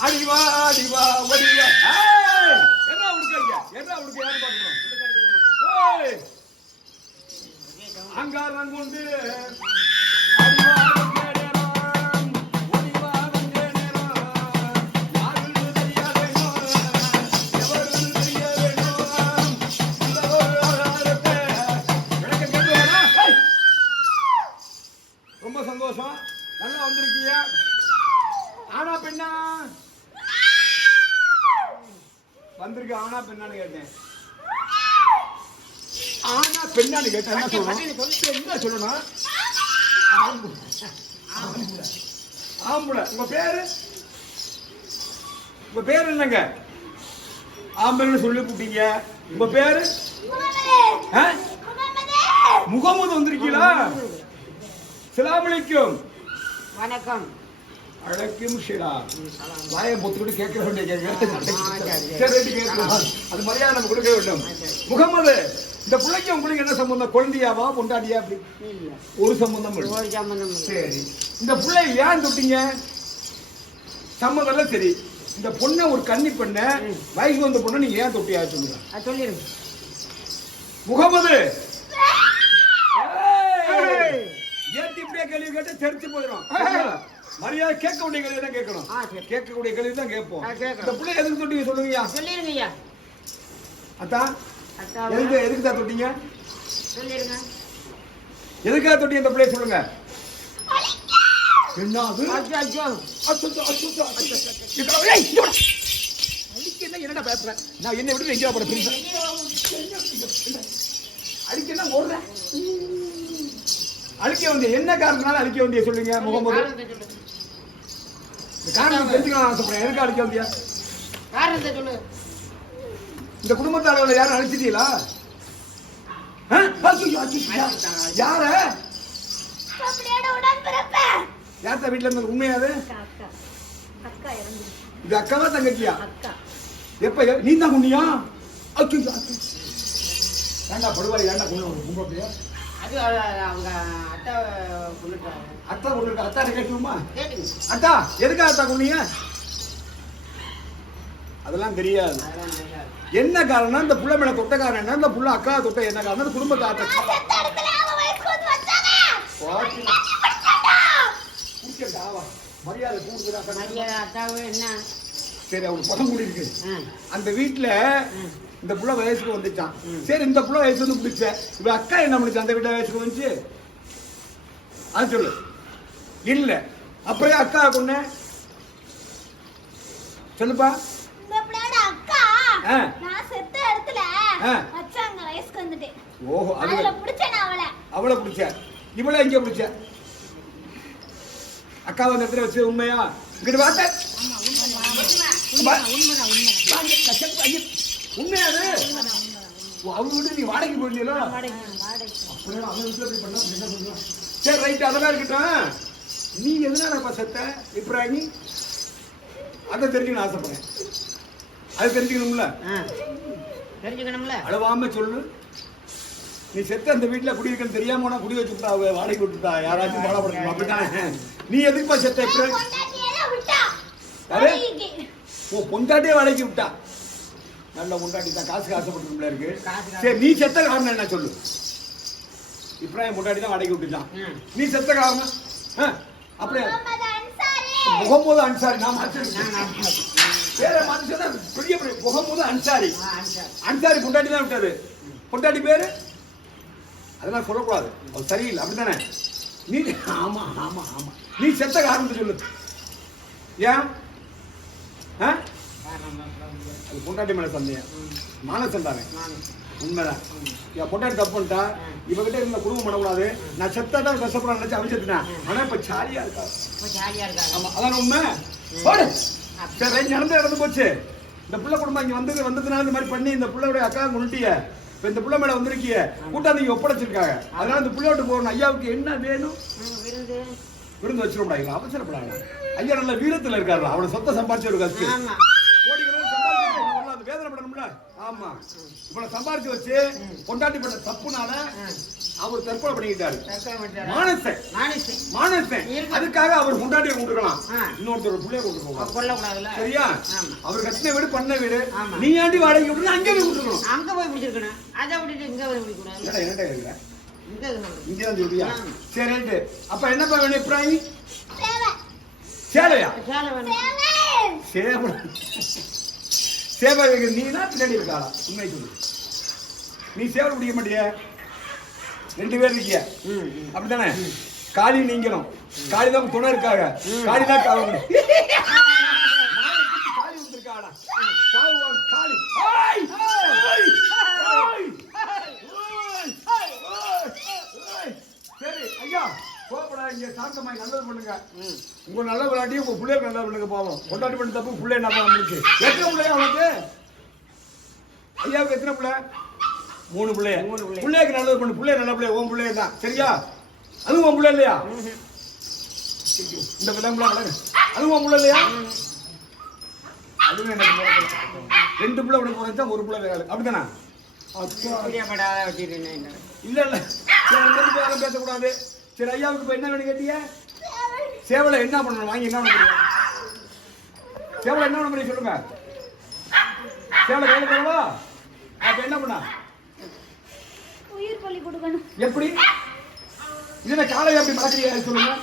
அடிவா அடிவா வடிவா என்ன உடுக்கங்க என்ன உடுக்க? யாரு பாக்கணும் அங்காரம் கொண்டு பெண்ணான்னு கேட்டேன். ஆனா பெண்ணான்னு கேட்டேன் என்ன சொல்லணும் என்ன சொல்லணும் ஆம்புல. ஆம்புல. ஆம்புல உங்க பேரு? உங்க பேர் என்னங்க? ஆம்பளைன்னு சொல்லி கூட்டீங்க உங்க பேரு? முகமது. வந்திருக்கீங்களா சலாம் அலைக்கும். வணக்கம். அழைக்கும் ஷிலா வாயை பொத்துக்கிட்டு கேட்க வேண்டிய கேட்க அது மரியாதை நம்ம கொடுக்க வேண்டும். முகமது இந்த பிள்ளைக்கு உங்களுக்கு என்ன சம்பந்தம்? குழந்தையாவா பொண்டாட்டியா அப்படி ஒரு சம்பந்தம். சரி. இந்த பிள்ளை ஏன் தொட்டீங்க? சம்மதம் எல்லாம் சரி. இந்த பொண்ணை ஒரு கன்னி பெண்ண வயசு வந்த பொண்ணை நீங்க ஏன் தொட்டியா சொல்லுங்க? அது சொல்லிருங்க. முகமது! ஏத்தி இப்படியே கேள்வி கேட்டு தெரிச்சு போயிடும் மரியாதை கேட்க வேண்டிய கேள்வி தான் கேட்கணும். கேட்கக்கூடிய கேள்வி தான் கேட்போம். இந்த பிள்ளை எதுக்கு தொட்டீங்க சொல்லுங்கய்யா. சொல்லிருங்க ஐயா அத்தா? எதுக்கு எதுக்கு தான் தொட்டீங்க? சொல்லிருங்க எதுக்காக தொட்டீங்க இந்த பிள்ளைய சொல்லுங்க. என்னது? என்னடா பேசுற? நான் என்ன விட்டு எங்கேயா போட பிரிப்பேன் அடிக்க என்ன ஓடுற அழிக்க வேண்டிய என்ன காரணத்தினால அழிக்க வேண்டிய சொல்லுங்க முகமது? காரணம் தெரிஞ்சுக்கலாம் ஆசைப்படுறேன். எதுக்கு அழிக்க வேண்டிய காரணத்தை சொல்லு. இந்த குடும்பத்தாளர்களை யாரும் அழிச்சிட்டீங்களா யார? யார்த்த வீட்டுல இருந்தது உண்மையாது இது அக்காவா தங்கச்சியா? அக்கா. எப்ப நீ தான் அச்சு ஏண்டா படுவாரி ஏண்டா கொண்டு வந்து கும்பிட்டியா அது அவங்க அத்தை கொண்டுட்டாங்க அத்தா கொண்டு இருக்க அத்தா கேட்டுமா கேட்டுங்க அத்தா எதுக்கா அத்தா குண்டிய அதெல்லாம் தெரியாது. என்ன காரணம்? இந்த புள்ள மேல தொட்ட காரணம் என்ன? இந்த புள்ள அக்கா தொட்ட என்ன காரணம்? இந்த. குடிக்கட்டா, வா. மரியாதை கூடுதலா. மரியாதை அத்தாவு என்ன? சரி அவனுக்கு கூடி இருக்கு. அந்த வீட்டுல. இந்த புள்ள வயசுக்கு வந்துச்சான். சரி இந்த புள்ள வயசு வந்து பிடிச்ச இப்ப அக்கா என்ன பண்ணுச்சு? அந்த வீட்டுல வயசுக்கு வந்துச்சு? அது சொல்லு. இல்ல. அப்புறம் அக்கா கொன்ன? சொல்லுப்பா. ஓஹோ அவளை. பிடிச்ச. இவளை எங்க பிடிச்ச? அக்காவை அந்த இடத்துல வச்சு உண்மையா? இங்கிட்டு வாத்த. உண்மையாது அவங்க வீட்டு நீ வாடகைக்கு வாடகை அப்படியே அவன் வீட்டுல போய் பண்ணா என்ன? சரி ரைட் அதெல்லாம் இருக்கட்டும். நீ எதனால செத்த? இப்ராஹிம் அதை தெரிஞ்சுக்கணும் ஆசைப்படுறேன். அது தெரிஞ்சுக்கணும்ல? ஆ தெரிஞ்சுக்கணும்ல. அழுவாம சொல்லு. நீ செத்த அந்த வீட்டுல குடியிருக்கன்னு தெரியாம உன குடி வச்சுட்டா வாடகை விட்டுட்டா? யாராச்சும் பாடப்படணும் அப்படித்தானே. நீ எதுக்குப்பா செத்த இப்ராஹிம் உன் பொண்டாட்டியே வாடகைக்கு விட்டா. நல்ல பொண்டாட்டி தான். காசுக்கு ஆசைப்பட்டு இருக்கு. சரி நீ செத்த காரணம் என்ன சொல்லு? இப்ராஹிம் பொண்டாட்டி தான் வாடகை விட்டுட்டான். நீ செத்த காரணம்? ஆ, அப்படியே? முகமது அன்சாரி. நான் பேரை மாற்றி பெரிய பெரிய முகமது அன்சாரி. அன்சாரி பொண்டாட்டி தான் விட்டாரு. பொண்டாட்டி பேரு? அதெல்லாம் சொல்லக்கூடாது. அது சரியில்லை. அப்படித்தானே? நீ ஆமா ஆமா ஆமா. நீ செத்த காரணத்தை சொல்லு. ஏன் ஆ? காரணம் சொல்ல முடியாது. அது பொண்டாட்டி மேல சந்தேகம். நானு. உண்மைதான். என் பொண்டாட்டி தப்பு பண்ணிட்டா இவகிட்ட இருந்த குடும்பம் பண்ணக்கூடாது. நான் செத்தா தான் கஷ்டப்பட நினைச்சு அமைச்சிருந்தேன் ஆனா இப்ப ஜாலியா இருக்கா? ஆமா அதான் உண்மை. போடு சரி நடந்து நடந்து போச்சு. இந்த புள்ள குடும்பம் இங்க வந்தது வந்ததுனால இந்த மாதிரி பண்ணி இந்த புள்ளையோட அக்கா கொண்டுட்டிய இப்ப இந்த புள்ள மேல வந்திருக்கிய. கூட்டாந்து இங்க ஒப்படைச்சிருக்காங்க. அதனால இந்த புள்ளையோட்டு போகணும். ஐயாவுக்கு என்ன வேணும்? விருந்து வச்சிடக்கூடாது அவசரப்படாங்க ஐயா நல்ல வீரத்துல இருக்காரு அவனை சொத்த சம்பாதிச்சு ஒரு சம்பாதிச்சு வரலாறு வேதனைப்படணும்ல ஆமா. இவ்வளவு சம்பாரிச்சு வச்சு கொண்டாட்டி பண்ண தப்புனால அவர் தற்கொலை பண்ணிக்கிட்டாரு? மானசன். மானிசன். அதுக்காக அவர் கொண்டாட்டியை கொண்டுக்கலாம். இன்னொருத்தர் பிள்ளைய கொண்டு அவ போவாங்க கொல்லக்கூடாதுல்ல? சரியா. அவர் கட்டின வீடு பண்ண வீடு. நீ ஆண்டி வாடகை அங்கே போய் விட்டுருக்கணும் அங்க போய் பிடிச்சிருக்கணும் அதை விட்டுட்டு இங்க போய் இருக்கிற இங்க தான் ஆமா. சரி அப்ப என்னப்பா வேணும் இப்ராஹிம்? சேலையா சேலை வேணும். சேவை. சேவை. சேவை நீ தான் பின்னாடி இருக்காளா? உண்மை சொல்லு. நீ சேவை பிடிக்க மாட்டிய? ரெண்டு பேர் இருக்கிய. அப்படித்தானே? காளி நீங்களும். காளி தான் துணை இருக்காங்க. காளி தான் கோபப்படாதீங்க சாந்தமாய் நல்லது பண்ணுங்க. உங்க நல்ல விளையாட்டி உங்க பிள்ளைக்கு நல்ல பண்ணுங்க பாவம். கொண்டாடி பண்ண தப்பு பிள்ளை என்ன பண்ணுச்சு எத்தனை பிள்ளையா அவனுக்கு? ஐயாவுக்கு எத்தனை பிள்ளை? மூணு பிள்ளைய மூணு பிள்ளை. பிள்ளைக்கு நல்லது பண்ணு. பிள்ளை நல்ல பிள்ளை உன் பிள்ளைய தான் சரியா? அதுவும் உன் பிள்ளை இல்லையா. இந்த பிள்ளை பிள்ளை வளரு. அதுவும் உன் பிள்ளை இல்லையா? அதுவும் எனக்கு. ரெண்டு பிள்ளை உனக்கு பிறந்தா ஒரு பிள்ளை வேலை அப்படிதானே? இல்ல இல்ல. பேசக்கூடாது. சரி ஐயாவுக்கு இப்ப என்ன வேணும் கேட்டீங்க சேவலை என்ன பண்ணணும்? வாங்கி என்ன பண்ண முடியும் சேவலை என்ன பண்ண முடியும் சொல்லுங்க. சேவலை கையில தரவா? அப்ப என்ன பண்ணா? உயிர் பலி கொடுக்கணும். எப்படி? இதுல காலை எப்படி மடக்கிறீங்க சொல்லுங்க.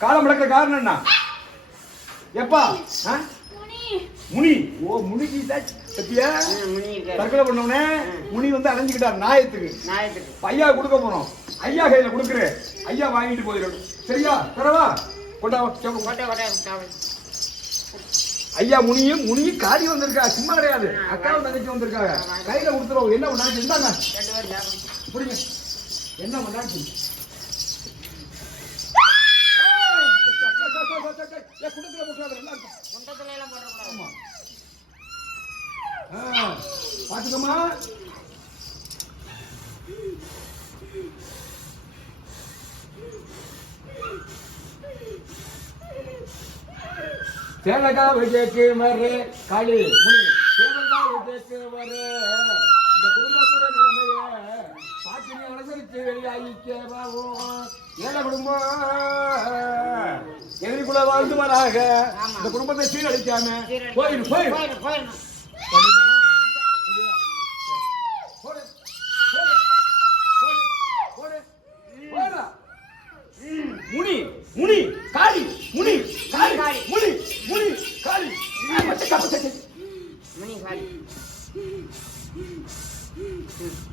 காலை மடக்கிற காரணம் என்ன? எப்பா? ஆ? முனி. முனி. ஓ முனிக்கு சத்தியா ம், முனி இருக்காரு. தற்கொலை பண்ணவனே. முனி வந்து அலைஞ்சுக்கிட்டார் நாயத்துக்கு. நாயத்துக்கு. ஐயா கொடுக்க போறோம். ஐயா கையில கொடுக்குறேன் ஐயா வாங்கிட்டு போயிடும் சரியா? தரவா? கொண்டா. ஐயா முனியும் முனியும் காரி வந்திருக்கா. சும்மா கிடையாது. அக்காவும் தங்கச்சி வந்திருக்காங்க. கையில கொடுத்துருவோம். என்ன பண்ணாச்சு இருந்தாங்க. புரியுங்க. என்ன பண்ணாச்சு. ஆமா. ஆ, பாத்துக்கம்மா. தேவகா விஜய்க்கு வர காளி. தேவகா விஜய்க்கு வர இந்த குடும்பத்தோட நிலைமைய பாட்டு நீ அனுசரித்து வெளியாகிக்கவாவும் ஏழை குடும்பம் எதிரிக்குள்ள வாழ்ந்து வராக. இந்த குடும்பத்தை சீரழிக்காம. சீரடி. போயிரு போயிரு போயிரு, போயிரு. போடு, போடு, போடு, போடு, போடா. ம், முனி முனி காளி முனி காளி காளி. முனி முனி காளி ஆ, பச்சை, பச்சை, பச்சை. முனி காலி.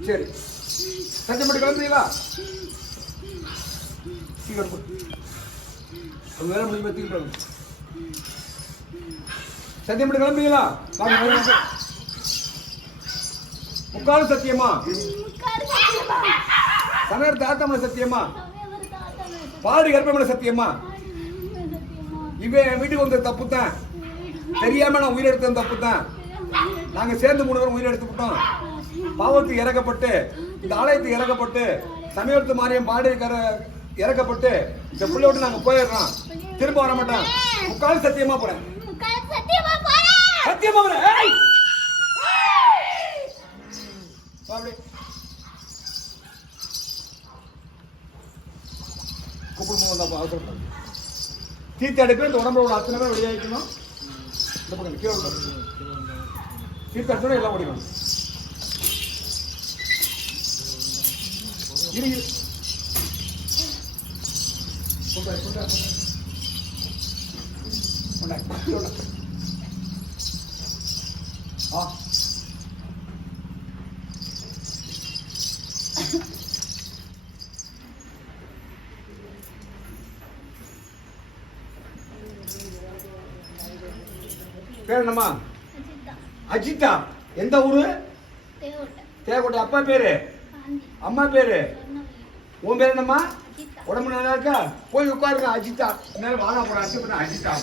சரி சத்தியம் மட்டும் கிளம்புறீங்களா? சீக்கிரம் போ. அது வேலை முடிஞ்சு தீக்கிரம் சத்தியம் மட்டும் கிளம்புறீங்களா? முக்கால் சத்தியமா முக்காடு சத்தியமா. கணவர் தாத்தமல சத்தியமா. சமயவர் பாடி கர்ப்பமல சத்தியமா. சத்தியமா இவன் வீட்டுக்கு வந்த தப்பு தான் தெரியாம நான் உயிரெடுத்த தப்பு தான் நாங்க சேர்ந்து மூணு பேரும் உயிரெடுத்துக்கிட்டோம் பாவத்துக்கு இறக்கப்பட்டு இந்த ஆலயத்துக்கு இறக்கப்பட்டு சமயத்து மாரியம் பாடி இறக்கப்பட்டு இந்த புள்ளை விட்டு நாங்க போயிடுறோம். திரும்ப வர மாட்டோம். முக்கால் சத்தியமா போறேன். சத்தியமா போறேன். கூப்பிடும்போது வந்தா அவசரப்படாது. தீர்த்து எடுக்க இந்த உடம்புல உள்ள அத்தனை பேர் வெளியாகிக்கணும் இந்த பக்கம் கீழே உள்ள எல்லாம் ஓடிடும். இரு இரு. ஆ பேர் என்னம்மா? அஜிதா எந்த ஊரு? தேவக்கோட்டை அப்பா பேரு? அம்மா பேரு? உன் பேர் என்னம்மா? உடம்பு நல்லா இருக்கா? போய் உட்காருங்க அஜிதா வாங்க போற அஜித்தா. அஜிதா